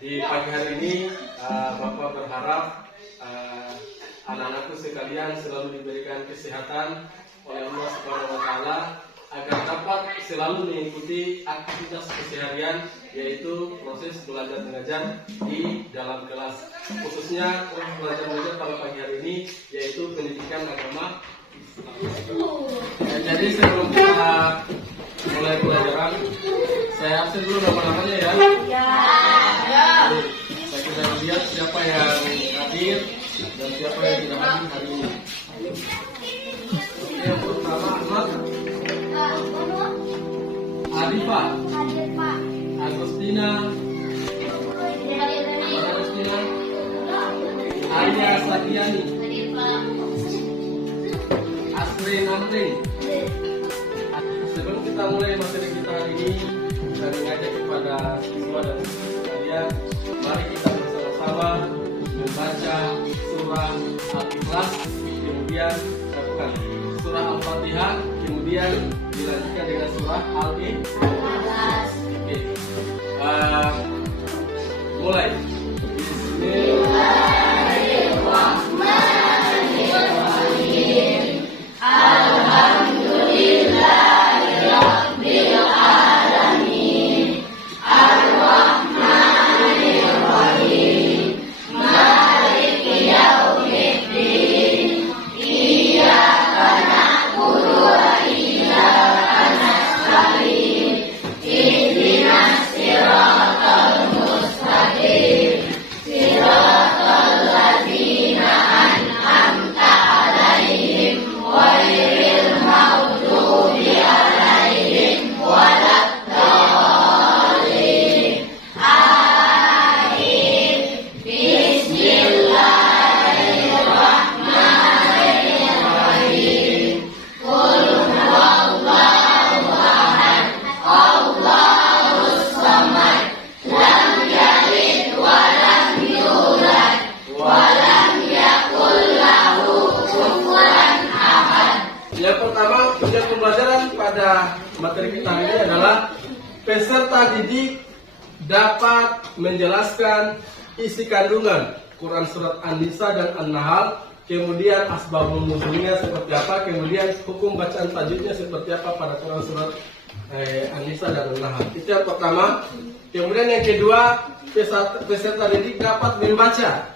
Di pagi hari ini Bapak berharap anak-anakku sekalian selalu diberikan kesehatan oleh Allah Subhanahu wa Ta'ala agar dapat selalu mengikuti aktivitas keseharian, yaitu proses belajar mengajar di dalam kelas, khususnya proses belajar mengajar pada pagi hari ini yaitu pendidikan agama Islam. Jadi sebelum kita mulai pelajaran, saya absen dulu nama-namanya ya. Saya kita lihat siapa yang hadir dan siapa yang tidak hadir hari ini. Yang pertama Ahmad, Arifah, Agustina, Arya Sakiani, Asrin Amrin. Sebelum kita mulai materi kita hari ini, saya mengajak kepada siswa dan siswi sekalian, mari kita bersama-sama membaca surah Al-Ikhlas, kemudian surah Al-Fatihah, kemudian dilanjutkan dengan surah Al-Ikhlas. Oke. Mulai. Bismillahirrahmanirrahim. Alhamdulillahirabbil alamin. Ar-Rahmanir-Rahim. Maliki yaumiddin. Iyyaka na'budu wa iyyaka nasta'in. Ihdinas siratal mustaqim. Siratal ladzina an'amta 'alaihim ghairil maghdubi 'alaihim waladdallin. Amin. Bismillahirrahmanirrahim. Qul huwallahu ahad. Allahus samad. Lam yalid wa lam yulad wa lam yakul lahu kufuwan ahad. Yang pertama, tujuan pembelajaran pada materi kita ini adalah peserta didik dapat menjelaskan isi kandungan Quran Surat An-Nisa dan An-Nahl, kemudian asbabun nuzulnya seperti apa, kemudian hukum bacaan tajwidnya seperti apa pada Quran Surat An-Nisa dan An-Nahl. Itu yang pertama. Kemudian yang kedua, peserta didik dapat membaca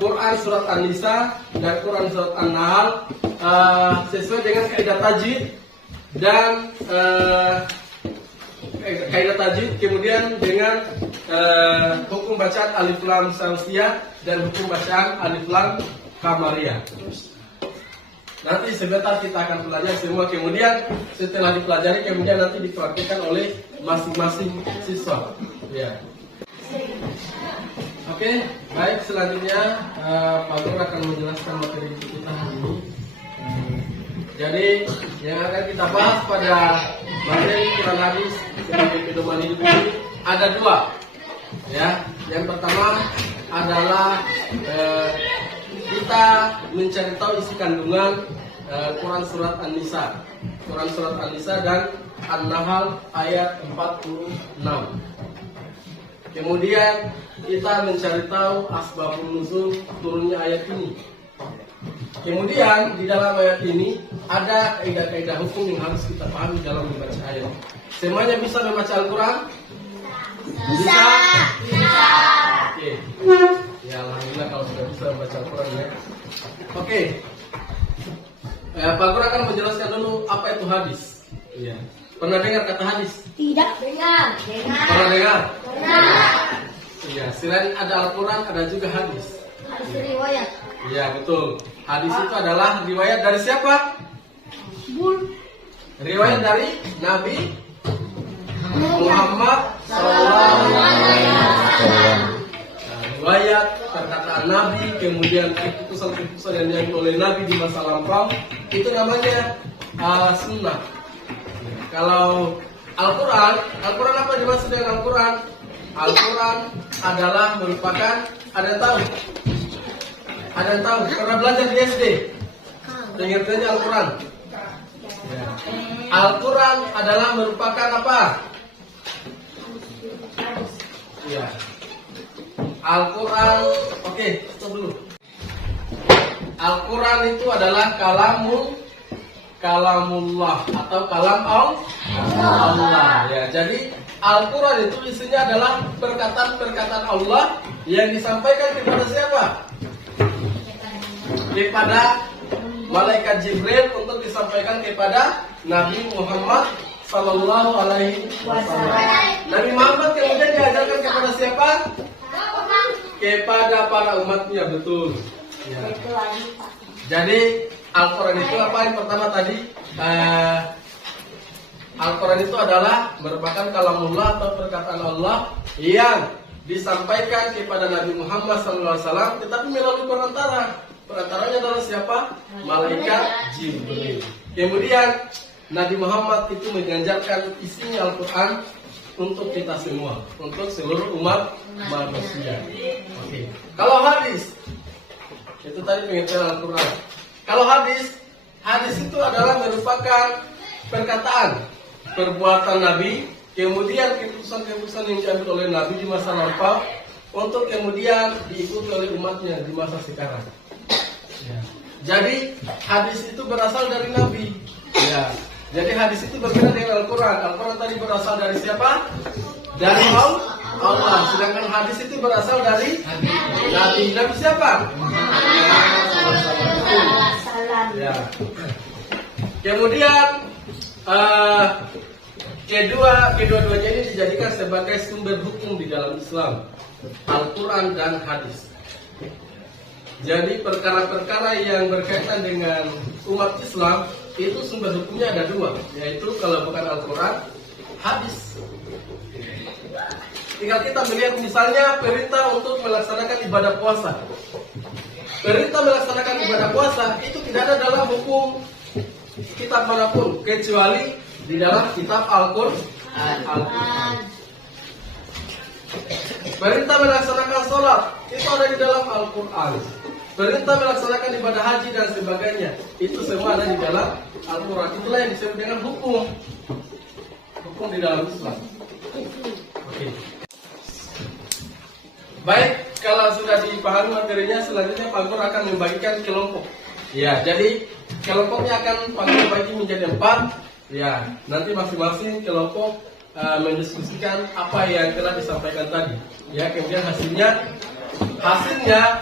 Quran Surat An-Nisa dan Quran Surat An-Nahl sesuai dengan kaidah tajwid dan kaidah tajwid, kemudian dengan hukum bacaan alif lam samsiyah dan hukum bacaan alif lam qamariyah. Nanti sebentar kita akan pelajari semua, kemudian setelah dipelajari kemudian nanti dipraktikkan oleh masing-masing siswa. Ya. Oke, baik, selanjutnya Pak Guru akan menjelaskan materi kita hari ini. Jadi yang akan kita bahas pada materi Quran hadis sebagai pedoman hidup ini ada dua. Ya, yang pertama adalah kita mencari tahu isi kandungan Quran Surat An-Nisa, Quran Surat An-Nisa dan An-Nahl ayat 46. Kemudian kita mencari tahu asbabun nuzul turunnya ayat ini. Kemudian di dalam ayat ini ada kaidah-kaidah hukum yang harus kita pahami dalam membaca ayat. Semuanya bisa membaca Al-Quran? Bisa. Oke. Ya alhamdulillah kalau sudah bisa membaca Al-Quran ya. Oke. Pak Guru akan menjelaskan dulu apa itu hadis. Iya. Pernah dengar kata hadis? Tidak dengar. Pernah dengar? Pernah. Iya, selain ada Al-Quran ada juga hadis. Hadis riwayat. Iya, betul. Hadis itu adalah riwayat dari siapa? Riwayat dari Nabi Muhammad SAW. Riwayat perkataan Nabi, kemudian keputusan-keputusan yang diambil oleh Nabi di masa lampau, itu namanya sunnah. Kalau Al-Quran apa dimaksud dengan Al-Quran? Al-Quran adalah merupakan, ada yang tahu? Ada yang tahu? Pernah belajar di SD? Ingat-ingat Al-Quran? Ya. Al-Quran adalah merupakan apa? Ya. Al-Quran, oke, stop dulu. Al-Quran itu adalah kalamullah atau kalam Allah. Ya, jadi Al-Quran itu isinya adalah perkataan-perkataan Allah yang disampaikan kepada siapa? Kepada malaikat Jibril untuk disampaikan kepada Nabi Muhammad Sallallahu Alaihi Wasallam. Nabi Muhammad kemudian diajarkan kepada siapa? Kepada para umatnya, betul. Ya. Jadi Al-Quran itu apa? Yang pertama tadi Al-Quran itu adalah merupakan kalamullah atau perkataan Allah yang disampaikan kepada Nabi Muhammad SAW, tetapi melalui perantara. Perantaranya adalah siapa? Malaikat Jibril. Kemudian Nabi Muhammad itu mengajarkan isinya Al-Quran untuk kita semua, untuk seluruh umat manusia. Oke. Kalau hadis, itu tadi pengertian Al-Quran. Kalau hadis itu adalah merupakan perkataan, perbuatan Nabi, kemudian keputusan-keputusan yang diambil oleh Nabi di masa lampau untuk kemudian diikuti oleh umatnya di masa sekarang. Ya. Jadi hadis itu berasal dari Nabi. Ya. Jadi hadis itu berbeda dengan Al-Quran. Al-Quran tadi berasal dari siapa? Dari Allah. Sedangkan hadis itu berasal dari Nabi. Nabi siapa? Ya. Kemudian kedua-duanya ini dijadikan sebagai sumber hukum di dalam Islam, Al-Quran dan hadis. Jadi perkara-perkara yang berkaitan dengan umat Islam itu sumber hukumnya ada dua, yaitu kalau bukan Al-Quran, hadis. Tinggal kita melihat misalnya perintah untuk melaksanakan ibadah puasa. Perintah melaksanakan ibadah puasa itu tidak ada dalam hukum kitab manapun kecuali di dalam kitab Al-Quran. Perintah melaksanakan sholat itu ada di dalam Al-Quran. Perintah melaksanakan ibadah haji dan sebagainya itu semua ada di dalam Al-Quran. Itulah yang disebut dengan hukum di dalam Islam. Oke. Baik, kalau sudah dipahami materinya, selanjutnya Pak Guru akan membagikan kelompok. Ya, jadi kelompoknya akan Pak Guru bagi menjadi 4. Ya, nanti masing-masing kelompok mendiskusikan apa yang telah disampaikan tadi. Ya, kemudian hasilnya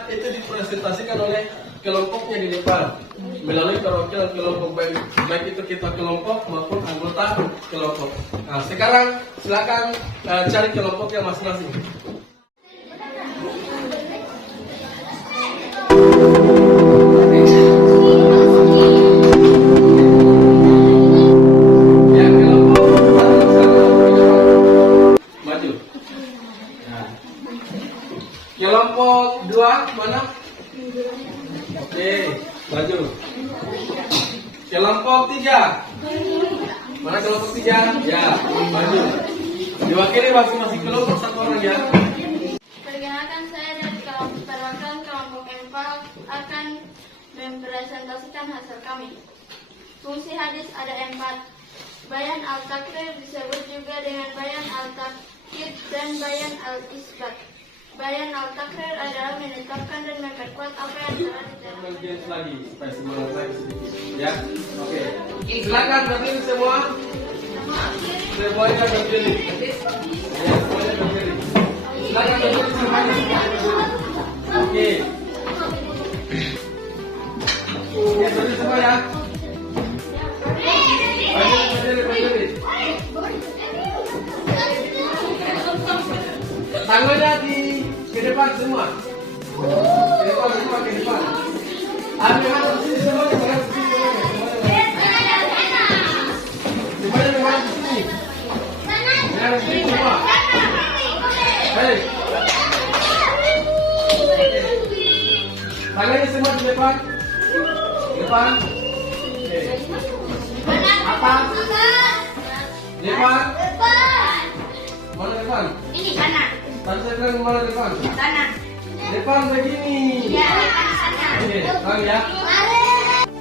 itu dipresentasikan oleh kelompoknya di depan melalui perwakilan kelompok, baik itu kita kelompok maupun anggota kelompok. Nah, sekarang silakan cari kelompok yang masing-masing. Kelompok 2 mana? Oke, maju. Kelompok 3. Mana kelompok 3? Ya, maju. Diwakili masing-masing kelompok 1 orang ya. Perkenalkan, saya dari perwakilan kelompok 4 akan mempresentasikan hasil kami. Fungsi hadis ada 4. Bayan al-takrir disebut juga dengan bayan al-takkid dan bayan al-isbat. Bayan al-takrir adalah menetapkan dan memperkuat apa yang telah dijelaskan. Lagi supaya semangat saya sedikit. Ya, oke. Silakan berdiri semua. Semuanya berdiri. Ya, semuanya berdiri. Silakan berdiri semuanya. Oke. Oke, berdiri semua ya. Berdiri. Tangannya ke depan semua. Ke depan. Ambil mana di sini semua, semuanya di sini semuanya di sini. Yang di sini semua. Baik. Tangannya semua di depan. Depan. Oke. Atas. Depan. Mana depan? Ini kanan. Tadi saya bilang mana depan? Kanan. Depan begini. Ya, sana. Oke, tangan ya.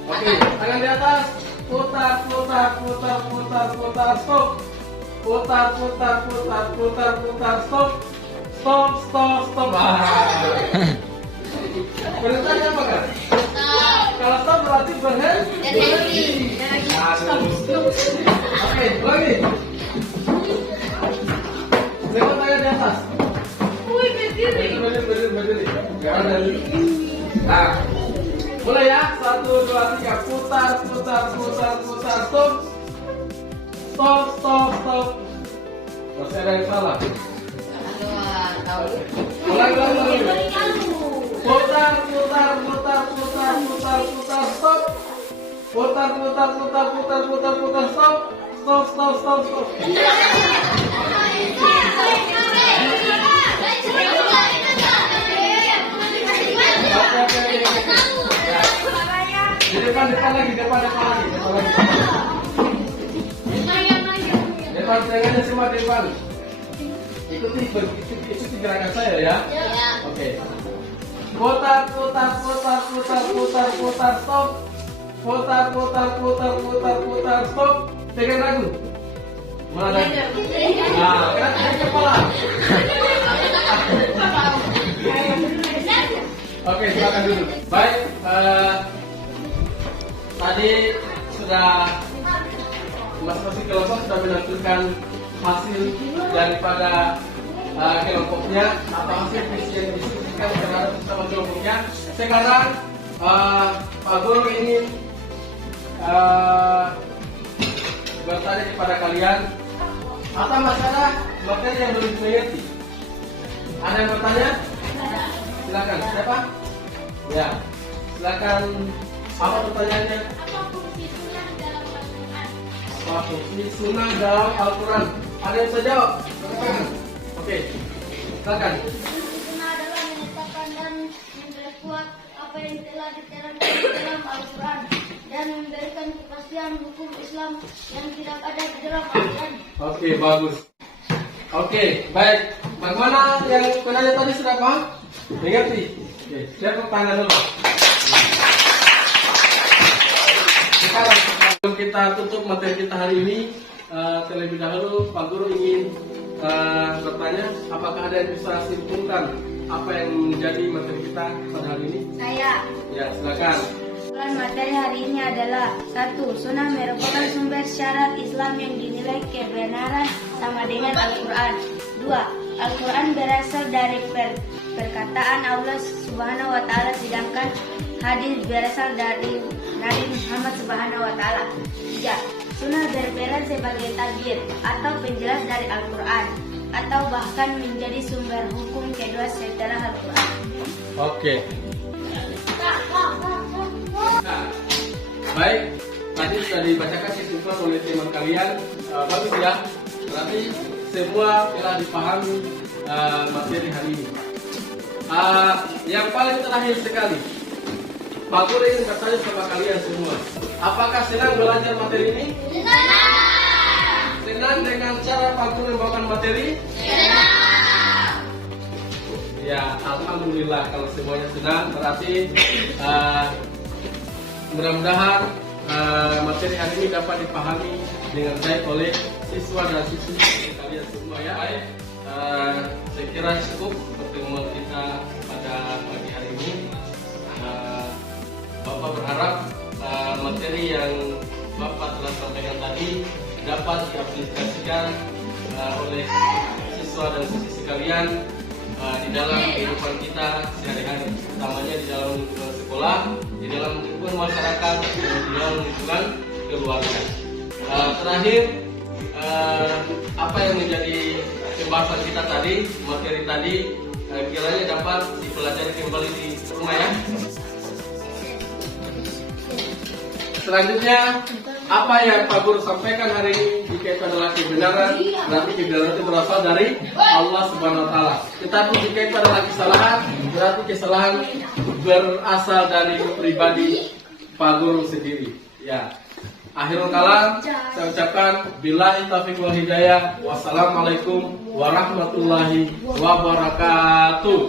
Oke, tangan di atas. Putar, stop. Putar, stop. Stop. Perintahnya apa kan? Kalau stop berarti berhenti. Oke, lagi. Siapa tangan di atas? Berdiri. Nah, mulai ya. 1, 2, 3. Putar. Stop. Masih ada yang salah. Ulang. Putar. Stop. Putar. Stop. Di depan lagi. Depan tangannya semua depan. Ikuti gerakan saya ya. Oke. Putar. Stop. Putar. Stop. Pegang ragu. Mana lagi? Nah, gerak kepala. Oke, silakan dulu. Baik, tadi sudah masing-masing kelompok sudah menampilkan hasil daripada kelompoknya atau hasil visi yang diskusikan terhadap bersama kelompoknya. Sekarang Pak Guru ingin bertanya kepada kalian, apa masalah materi yang belum dimengerti? Ada yang bertanya? Silakan. Siapa? Ya, silakan. Apa pertanyaannya? Apa fungsi sunnah dalam Al-Quran? Apa fungsi sunnah dalam Al-Quran? Ada yang bisa jawab? Oke, silakan. Fungsi sunnah adalah menetapkan dan memperkuat apa yang telah diterangkan dalam Al-Quran dan memberikan kepastian hukum Islam yang tidak ada di dalam Al-Quran. Oke, bagus. Oke, baik. Bagaimana yang penanya tadi sudah paham? Mengerti? Oke, siapa tangan dulu? Sekarang sebelum kita tutup materi kita hari ini, terlebih dahulu Pak Guru ingin bertanya, apakah ada yang bisa simpulkan apa yang menjadi materi kita pada hari ini? Saya. Ya, silakan. Materi hari ini adalah 1. Sunnah merupakan sumber syarat Islam yang dinilai kebenaran sama dengan Al-Quran. 2. Al-Quran berasal dari perkataan Allah Subhanahu wa Ta'ala, sedangkan hadis berasal dari Nabi Muhammad Subhanahu wa Ta'ala. 3. Sunnah berperan sebagai tabir atau penjelas dari Al-Quran, atau bahkan menjadi sumber hukum kedua setelah Al-Quran. Oke. Nah, baik, tadi sudah dibacakan kesimpulan oleh teman kalian. Bagus ya, berarti semua telah dipahami materi hari ini. Yang paling terakhir sekali, Pak Guru ingin bertanya sama kalian semua, apakah senang belajar materi ini? Senang dengan cara Pak Guru membawakan materi? Ya, alhamdulillah kalau semuanya senang, berarti mudah-mudahan materi hari ini dapat dipahami dengan baik oleh siswa dan siswi kalian semua ya. Baik, saya kira cukup pertemuan kita pada pagi hari ini. Bapak berharap materi yang Bapak telah sampaikan tadi dapat diaplikasikan oleh siswa dan siswi kalian di dalam kehidupan kita sehari-hari, utamanya di dalam lingkungan sekolah, di dalam lingkungan masyarakat, dan di dalam lingkungan keluarga. Terakhir, apa yang menjadi pembahasan kita tadi, materi tadi, kiranya dapat dipelajari kembali di rumah ya. Selanjutnya, apa yang Pak Guru sampaikan hari ini jika itu adalah kebenaran, berarti kebenaran itu berasal dari Allah Subhanahu wa Ta'ala. Tetapi jika itu adalah kesalahan, berarti kesalahan berasal dari pribadi Pak Guru sendiri. Ya. Akhirul kalam, saya ucapkan billahi taufiq wal hidayah. Wassalamualaikum warahmatullahi wabarakatuh.